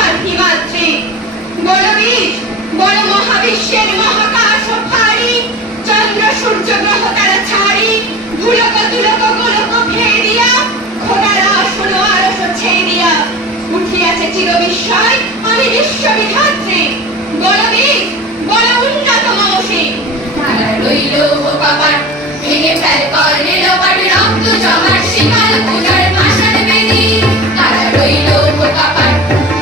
আমার হিমাদ্রি। বড় বীজ, বড় মহাবিশ্বের মহাকাশ ও ভারী, চন্দ্র সূর্য গ্রহ তারা ছাড়ি, ভুলক তুলক গোলক ভেদিয়া, খোদার আসন আরশ ছেদিয়া উঠিয়াছে চির বিস্ময় আমি বিশ্ববিধাত্রী। বড় বীজ, বড় উন্নত মমসী। তারা রইল ও কপাট, ভেঙে ফেল কর্ণে লোপাট, রক্ত জমাট শিকাল পূজার পাষাণ বেদী। তারা রইল ও কপাট,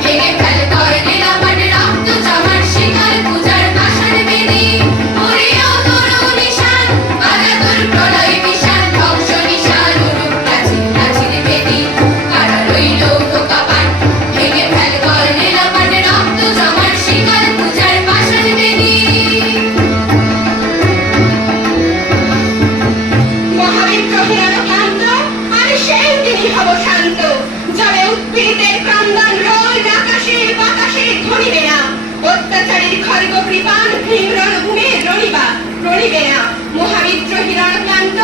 ভেঙে ফেল কর্ণে লোপাট, রক্ত জমাট শিকাল পূজার পাষাণ বেদী। ওরেও তোর নিশান, বাজা তোর প্রলয় বিশান, ধ্বংস নিশান উড়ুক প্রাচীর প্রাচীর বেদী। তারা রইল ও কপাট, ভেঙে ফেল কর্ণে লোপাট, রক্ত জমাট শিকাল পূজার পাষাণ বেদী। মহাবিদ্রোহীরা ক্লান্ত, আমি সেই দিনই হব শান্ত, যাবে উৎপীড়িতের ক্রন্দন রোল আকাশে বাতাসে ধ্বনিবে না। অত্যাচারীর খড়গ কৃপান ভীম রণভূমে রণিবে না। মহাবিদ্রোহীরা ক্লান্ত,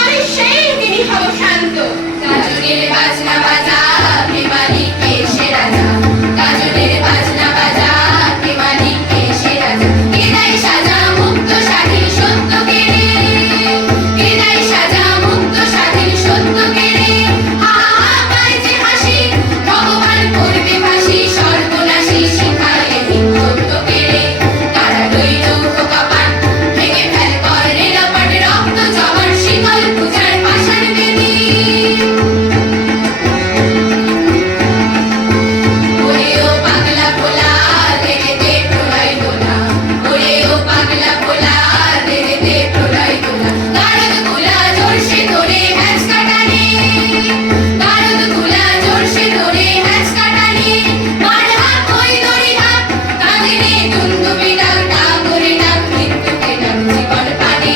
আমি সেই দিনই হব শান্ত। গাজনের বাজনা বাজা, প্রেমালিকে সে রাজা। গাজনের বাজনা বাজা, প্রেমালিকে সে রাজা। কেদাই সাজা মুক্ত স্বাধীন সত্য কেড়ে, কেদাই সাজা মুক্ত স্বাধীন সত্য কেড়ে। হা হা পায় যে হাসি, ভগবান করবে ফাঁসি, সর্বনাশী শিখায় হিন্দুত্ব কেড়ে। তারা রইল ও কপাট, ভেঙে ফেল কর্ণে লোপাট, রক্ত জমাট শিকল পূজার পাষাণ বেদী। ওরেও পাগলা ভোলা, ধীরে দে প্রলয় দোলা। ওরেও পাগলা ভোলা, ধীরে দে প্রলয় দোলা। গারদ গুলা জোরসে ধরে হ্যাঁচ কাটানে, গারদ গুলা জোরসে ধরে হ্যাঁচ কাটানে। মার হাত ওই দড়ি হাত, কাঁদিনে দুন্দুবি ডাক, ডাকরে ডাক মৃত্যুকে ডাক জীবন পানে।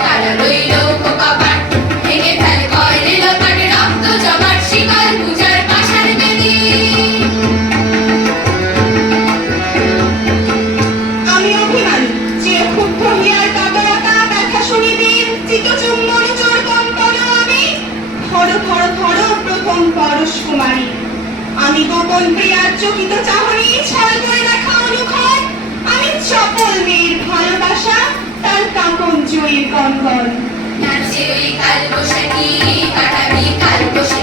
তারা রইল ও কপাট, ভেঙে ফেল কর্ণে লোপাট, রক্ত জমাট শিকল পূজার পাষাণ বেদী। আমি অভিমান, চিরক্ষুব্ধ হিয়ার তদরতা ব্যথা শুনিবীর, চিত্তচুম্বন চোর কম্পন আমি। ধর ধর ধর প্রথম পরশ কুমারী, আমি গোপন প্রিয়ার চকিত চাহনি, ছল করে দেখা অনুক্ষণ। আমি চপল মেয়ের ভালোবাসা, তার কাঁপন জয়ীর কনকন। নাচে ওই কালবৈশাখী, কাটাবি কালবৈশাখী।